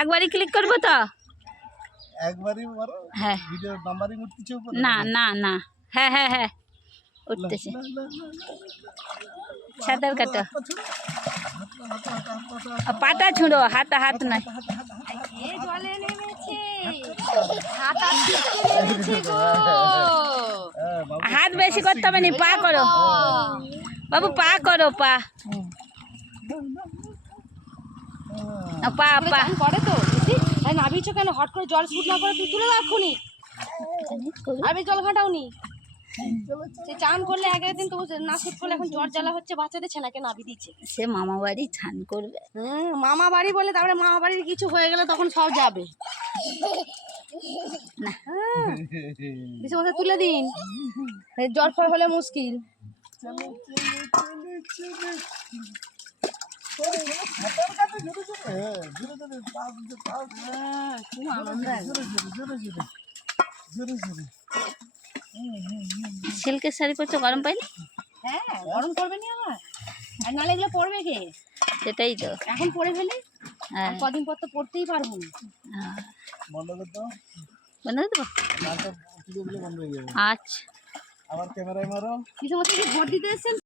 একবারই ক্লিক করবো তো? একবারই মারো। হ্যাঁ। ভিডিও নাম্বারিং উঠতেছে উপরে? না না না, হ্যাঁ হ্যাঁ হ্যাঁ উঠতেছে। সাঁতার কাটো, পাটা ছুঁড়ো, হাত হাত নয়। জলে নেমেছে, হাত বেশি করতে হবে না, পা করো বাবু, পা করো, পা পা পা করে তো নাবিছো কেন? হট করে জল শুট না করে তুই তুলে রাখুনি, আমি জল ঘাটাওনি। সে চান করলে আগের দিন, তবু না শুট করলে এখন জ্বর জ্বালা হচ্ছে, বাচ্চাদের ছেনাকে নাবি দিচ্ছে। সে মামা বাড়ি ছান করবে। মামা বাড়ি বলে তারপরে মামা বাড়ির কিছু হয়ে গেলে তখন সব যাবে না। দিশে মশাই তুলে দিন, জ্বর ফর হলে মুশকিল। খুব আনন্দ। সিল্কের শাড়ি পরছো, গরম পাইনি? হ্যাঁ, গরম করবে না আবার, আর নালে এগুলো পড়বে কে? সেটাই তো, এখন পড়ে ফেলে হ্যাঁ। কদিন পর তো পড়তেই পারবো না। বন্ধ করে দাও, বন্ধ করে দেবো? গানটা ভিডিওগুলো বন্ধ হয়ে যাবে। আচ্ছা, আবার ক্যামেরায় মারো। কিছু মতো কি ভোট দিতে এসেছেন?